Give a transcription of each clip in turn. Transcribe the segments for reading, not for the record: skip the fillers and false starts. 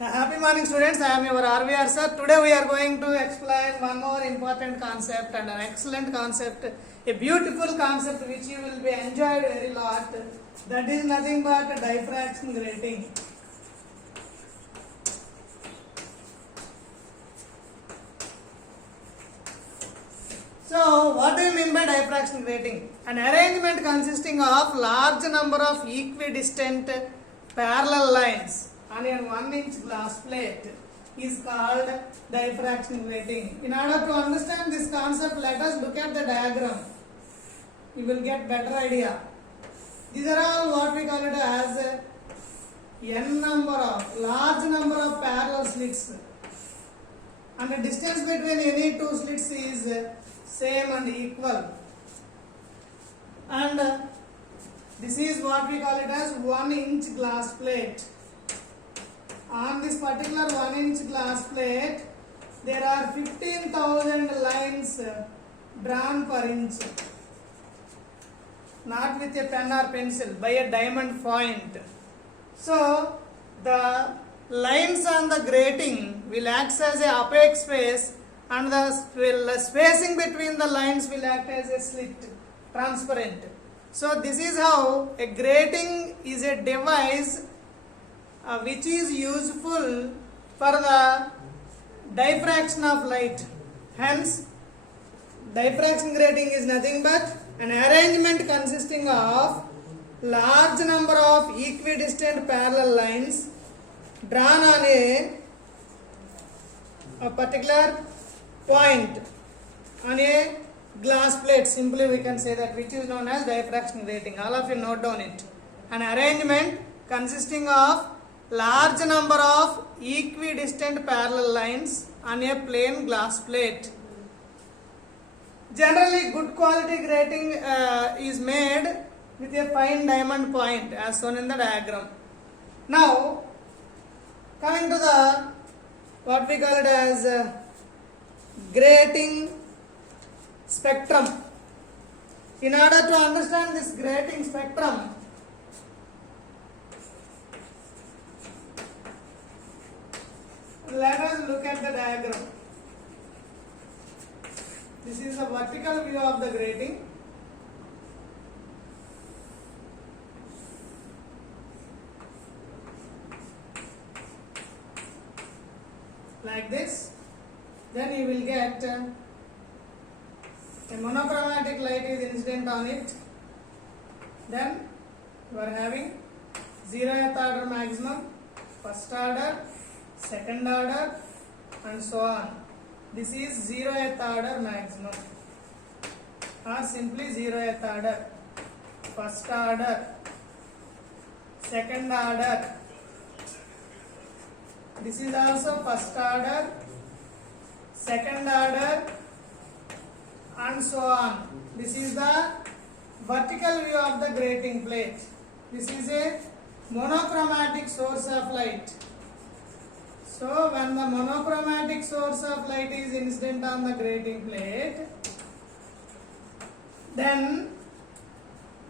Happy morning, students. I am your RVR sir. Today we are going to explain one more important concept and an excellent concept, a beautiful concept which you will be enjoyed very lot. That is nothing but diffraction grating. So, what do you mean by diffraction grating? An arrangement consisting of large number of equidistant parallel lines on a 1-inch glass plate is called diffraction grating. In order to understand this concept, let us look at the diagram. You will get better idea. These are all what we call it as large number of parallel slits, and the distance between any two slits is same and equal, and this is what we call it as 1-inch glass plate. On this particular 1-inch glass plate, there are 15,000 lines drawn per inch, not with a pen or pencil, by a diamond point. So the lines on the grating will act as a opaque space, and the spacing between the lines will act as a slit, transparent. So this is how a grating is a device which is useful for the diffraction of light. Hence, diffraction grating is nothing but an arrangement consisting of large number of equidistant parallel lines drawn on a particular point on a glass plate. Simply we can say that, which is known as diffraction grating. All of you note down it. An arrangement consisting of large number of equidistant parallel lines on a plain glass plate. Generally, good quality grating is made with a fine diamond point as shown in the diagram. Now, coming to the what we call it as grating spectrum. In order to understand this grating spectrum, let us look at the diagram. This is the vertical view of the grating. Like this. Then you will get a monochromatic light is incident on it. Then you are having 0th order maximum, first order, second order, and so on. This is 0th order maximum, or simply 0th order, first order, second order. This is also first order, second order, and so on. This is the vertical view of the grating plate. This is a monochromatic source of light. So when the monochromatic source of light is incident on the grating plate, then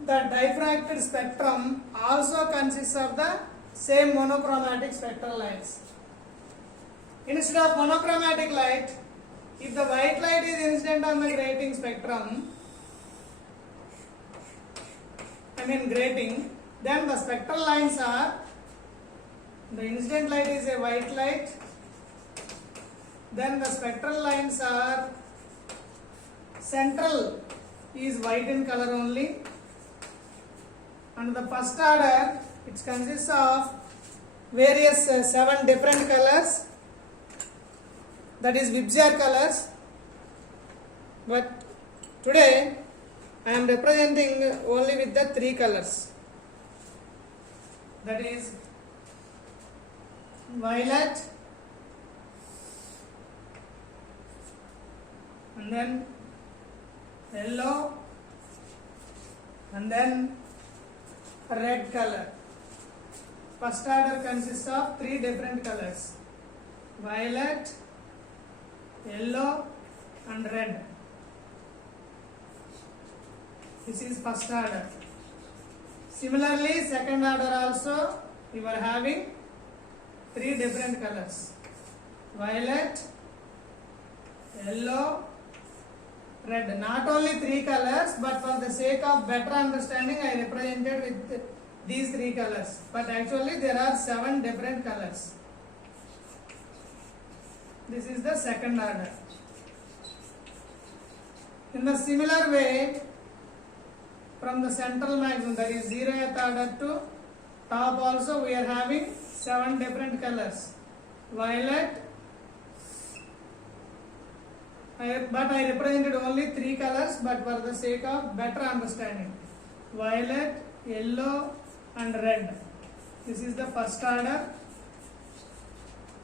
the diffracted spectrum also consists of the same monochromatic spectral lines. Instead of monochromatic light, if the white light is incident on the grating spectrum, grating, then the spectral lines are, the incident light is a white light, then the spectral lines are, central is white in color only, and the first order, which consists of various 7 different colors, that is Vibgyor colors, but today I am representing only with the 3 colors, that is violet, and then yellow, and then red color. First order consists of 3 different colors: violet, yellow, and red. This is first order. Similarly, second order also you are having three different colors: violet, yellow, red. Not only three colors, but for the sake of better understanding, I represented with these three colors. But actually there are 7 different colors. This is the second order. In the similar way, from the central maximum, that is 0th order to top also, we are having 7 different colors: violet. But I represented only 3 colors, but for the sake of better understanding: violet, yellow, and red. This is the first order.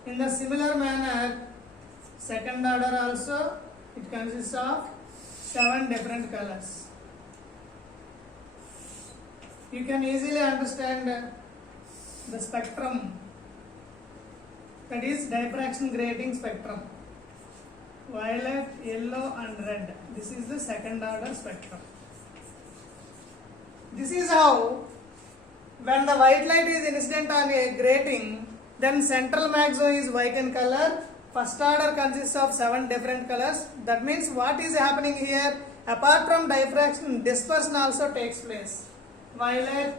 In the similar manner, second order also, it consists of 7 different colors. You can easily understand the spectrum, that is diffraction grating spectrum: violet, yellow, and red. This is the second order spectrum. This is how, when the white light is incident on a grating, then central maximum is white in color. First order consists of 7 different colors. That means what is happening here? Apart from diffraction, dispersion also takes place. Violet,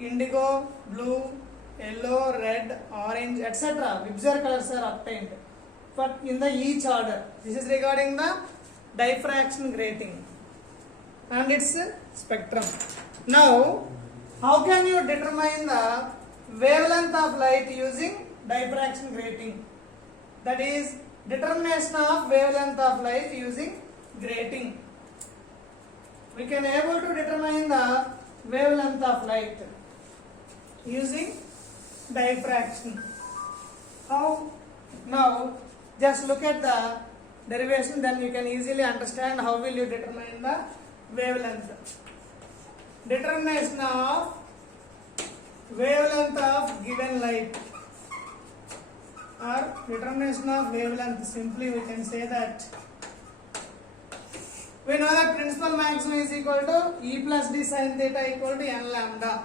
indigo, blue, yellow, red, orange, etc. Vibgyor colors are obtained, but in the each order. This is regarding the diffraction grating and its spectrum. Now, how can you determine the wavelength of light using diffraction grating? That is, determination of wavelength of light using grating. We can able to determine the wavelength of light using diffraction. How? Now, just look at the derivation, then you can easily understand how will you determine the wavelength. Determination of wavelength of given light, or determination of wavelength, simply we can say that we know that principal maximum is equal to E plus D sin theta equal to n lambda.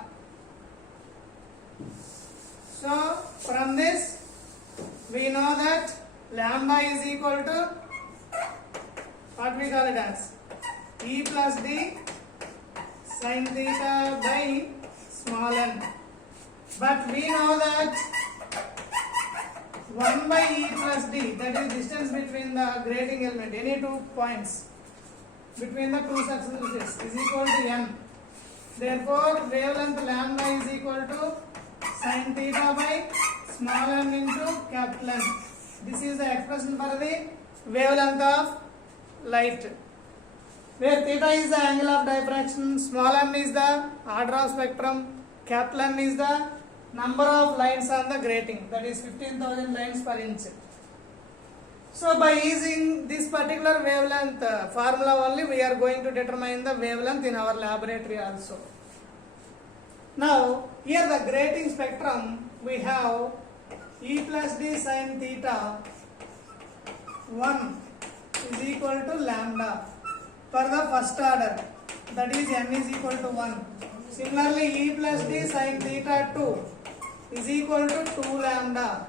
So from this we know that lambda is equal to what we call it as E plus D sin theta by small n. But we know that 1 by E plus D, that is distance between the grating element, any 2 points between the 2 surfaces, is equal to n. Therefore, wavelength lambda is equal to sin theta by small n into capital N. This is the expression for the wavelength of light, where theta is the angle of diffraction, small n is the order of spectrum, capital N is the number of lines on the grating, that is 15,000 lines per inch. So by using this particular wavelength formula only, we are going to determine the wavelength in our laboratory also. Now here the grating spectrum, we have E plus D sin theta 1 is equal to lambda for the first order, that is n is equal to 1. Similarly, E plus D sin theta 2 is equal to 2 lambda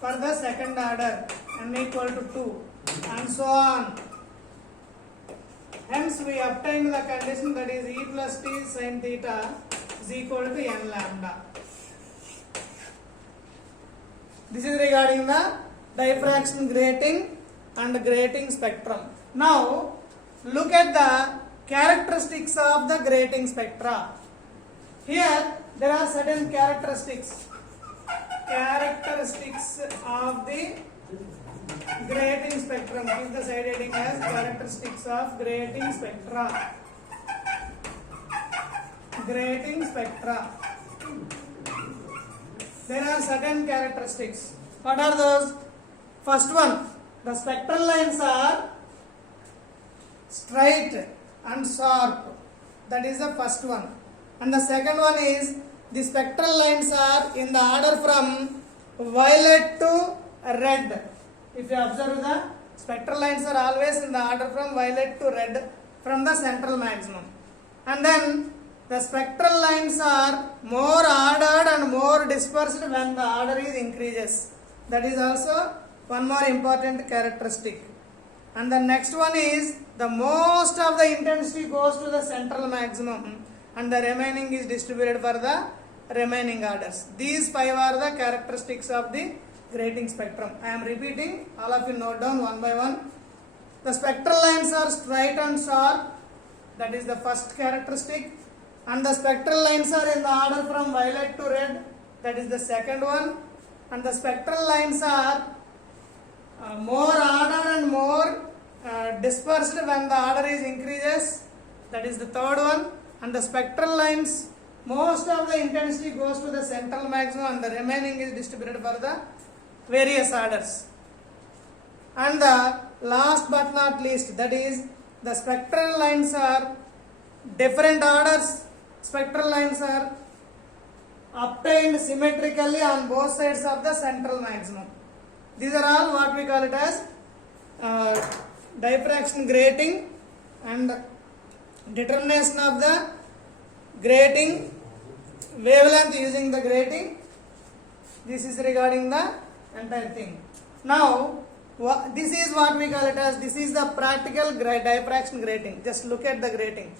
for the second order, n equal to 2, and so on. Hence we obtained the condition, that is E plus T sin theta is equal to n lambda. This is regarding the diffraction grating and grating spectrum. Now look at the characteristics of the grating spectra. Here there are certain characteristics of the grating spectrum. Keep the side heading as characteristics of grating spectra. Grating spectra. There are certain characteristics. What are those? First one, the spectral lines are straight and sharp. That is the first one. And the second one is the spectral lines are in the order from violet to red. If you observe, the spectral lines are always in the order from violet to red from the central maximum. And then the spectral lines are more ordered and more dispersed when the order is increases. That is also one more important characteristic. And the next one is the most of the intensity goes to the central maximum and the remaining is distributed for the remaining orders. These 5 are the characteristics of the grating spectrum. I am repeating, all of you note down one by one. The spectral lines are straight and sharp, that is the first characteristic, and the spectral lines are in the order from violet to red, that is the second one, and the spectral lines are more ordered and more dispersed when the order is increases, that is the third one, and the spectral lines most of the intensity goes to the central maximum and the remaining is distributed for the various orders. And the last but not least, that is the spectral lines are different orders. Spectral lines are obtained symmetrically on both sides of the central maximum. These are all what we call it as diffraction grating and determination of the grating wavelength using the grating. This is regarding the entire thing. Now this is what we call it as, this is the practical diffraction grating. Just look at the grating.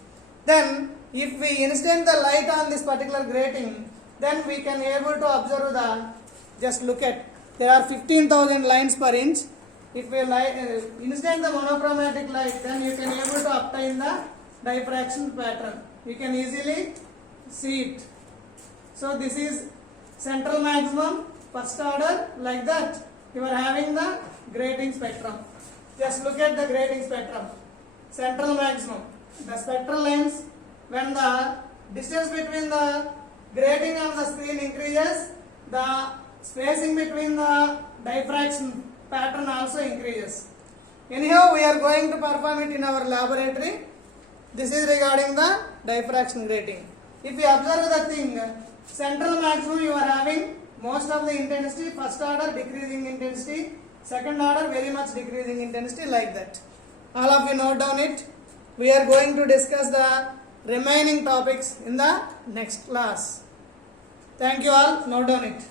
Then if we incident the light on this particular grating, then we can able to observe the, just look at, there are 15,000 lines per inch. If we incident the monochromatic light, then you can able to obtain the diffraction pattern. You can easily see it. So this is central maximum, first order, like that. You are having the grating spectrum. Just look at the grating spectrum. Central maximum. The spectral lines, when the distance between the grating of the screen increases, the spacing between the diffraction pattern also increases. Anyhow, we are going to perform it in our laboratory. This is regarding the diffraction grating. If you observe the thing, central maximum you are having most of the intensity, first order decreasing intensity, second order very much decreasing intensity, like that. All of you note down it. We are going to discuss the remaining topics in the next class. Thank you all, note down it.